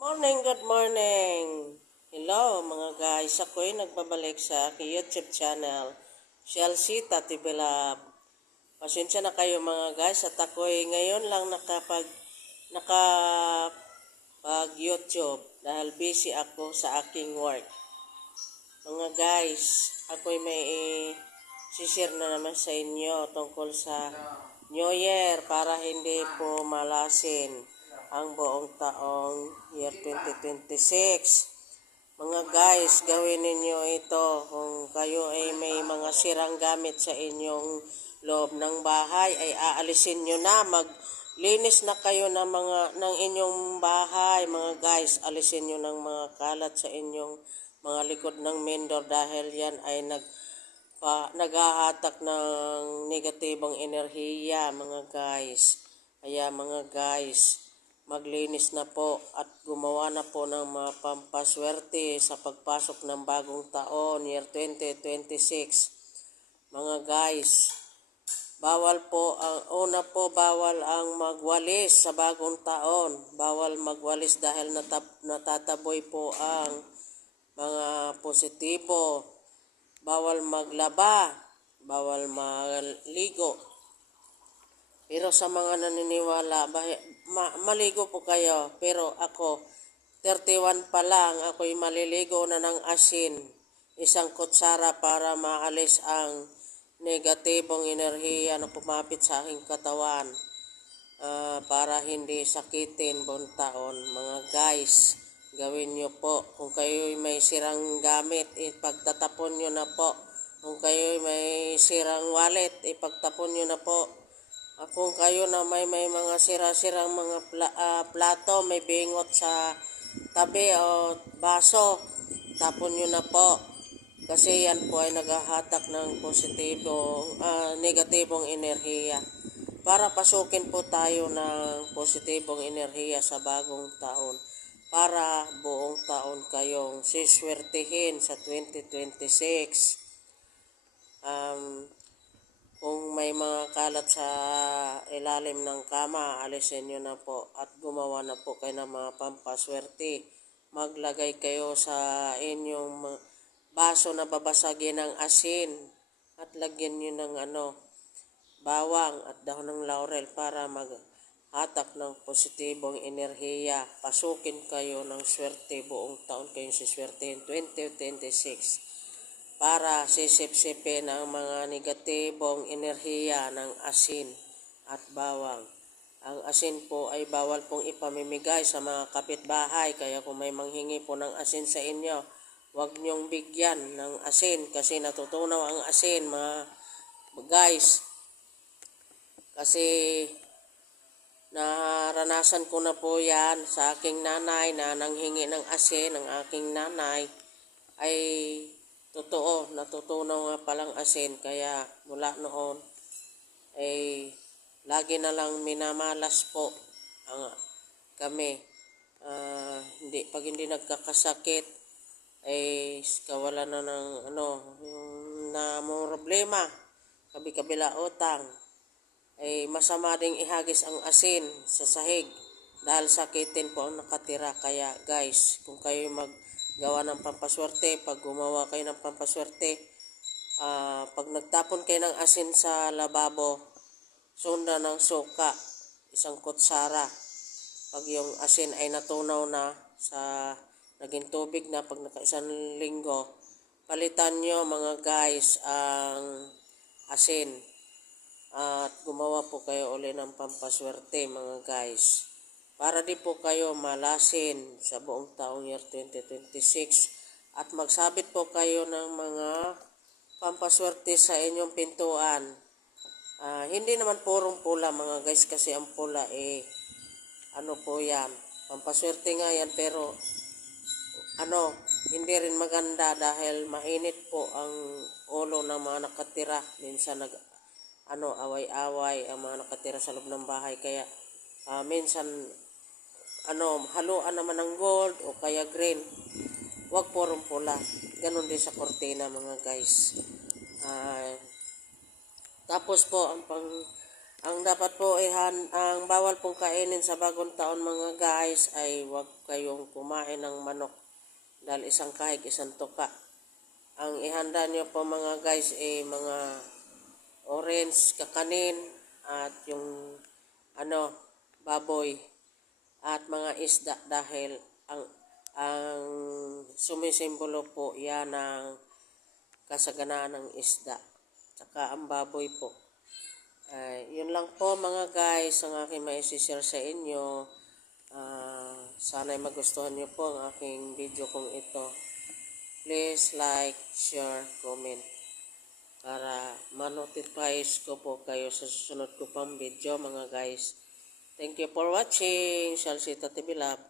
Morning, good morning. Hello mga guys, ako'y nagbabalik sa aking YouTube channel, Chelsea Tati Belab. Pasensya na kayo mga guys at ako'y ngayon lang nakapag YouTube dahil busy ako sa aking work. Mga guys, ako'y may share na naman sa inyo tungkol sa New Year para hindi po malasin ang buong taong year 2026. Mga guys, gawin ninyo ito kung kayo ay may mga sirang gamit sa inyong loob ng bahay ay aalisin nyo na. Maglinis na kayo ng inyong bahay mga guys. Alisin nyo ng mga kalat sa inyong mga likod ng mendor dahil yan ay naghahatak ng negatibong enerhiya mga guys. Kaya mga guys, maglinis na po at gumawa na po ng mga pampaswerte sa pagpasok ng bagong taon, year 2026. Mga guys, bawal ang magwalis sa bagong taon. Bawal magwalis dahil natataboy po ang mga positibo. Bawal maglaba, bawal maligo. Pero sa mga naniniwala, maligo po kayo. Pero ako, 31 pa lang, ako'y maliligo na ng asin. Isang kutsara para maalis ang negatibong enerhiya na pumapit sa aking katawan. Para hindi sakitin buong taon. Mga guys, gawin nyo po. Kung kayo'y may sirang gamit, ipagtatapon nyo na po. Kung kayo'y may sirang wallet, ipagtapon nyo na po. Kung kayo na may mga sira-sirang mga plato, may bingot sa tabi o baso, tapon nyo na po. Kasi yan po ay naghahatak ng negatibong enerhiya. Para pasukin po tayo ng positibong enerhiya sa bagong taon. Para buong taon kayong siswertihin sa 2026. Kung may mga kalat sa ilalim ng kama, alisin nyo na po at gumawa na po kayo ng mga pampaswerte. Maglagay kayo sa inyong baso na babasagin ng asin at lagyan nyo ng bawang at dahon ng laurel para maghatak ng positibong enerhiya. Pasukin kayo ng swerte buong taon kayong siswertehin 2026. Para sisip-sipin ang mga negatibong enerhiya ng asin at bawang. Ang asin po ay bawal pong ipamimigay sa mga kapitbahay, kaya kung may manghingi po ng asin sa inyo, huwag niyong bigyan ng asin kasi natutunaw ang asin mga guys. Kasi naranasan ko na po yan sa aking nanay na nanghingi ng asin. Ang aking nanay ay totoo, natutunaw nga palang asin. Kaya mula noon ay lagi na lang minamalas po kami. Pag hindi nagkakasakit ay kawalan na ng yung problema, kabila utang, ay masama ding ihagis ang asin sa sahig dahil sakitin po ang nakatira. Kaya guys, kung kayo maggawa ng pampaswerte, pag gumawa kayo ng pampaswerte, pag nagtapon kayo ng asin sa lababo, sunda ng suka, isang kutsara. Pag yung asin ay natunaw na sa naging tubig na, pag naka-isang linggo, palitan nyo mga guys ang asin. At gumawa po kayo uli ng pampaswerte mga guys. Para di po kayo malasin sa buong taong year 2026. At magsabit po kayo ng mga pampaswerte sa inyong pintuan. Hindi naman purong pula mga guys kasi ang pula po yan. Pampaswerte nga yan pero hindi rin maganda dahil mainit po ang ulo ng mga nakatira. Minsan away-away ang mga nakatira sa loob ng bahay. Kaya minsan haluan naman ng gold o kaya green. Huwag purong pula. Ganon din sa kortina mga guys. Tapos po ang Ang dapat po ang bawal pong kainin sa bagong taon mga guys ay huwag kayong kumain ng manok dahil isang kahig, isang tuka. Ang ihanda nyo po mga guys ay mga orange, kakanin at yung baboy at mga isda dahil ang sumisimbolo po yan ng kasaganaan ng isda. Tsaka ang baboy po. Yun lang po mga guys ang aking maisishare sa inyo. Sana'y magustuhan nyo po ang aking video kong ito. Please like, share, comment para ma-notifies ko po kayo sa susunod ko pang video mga guys. Thank you for watching. Salsita TV Lab.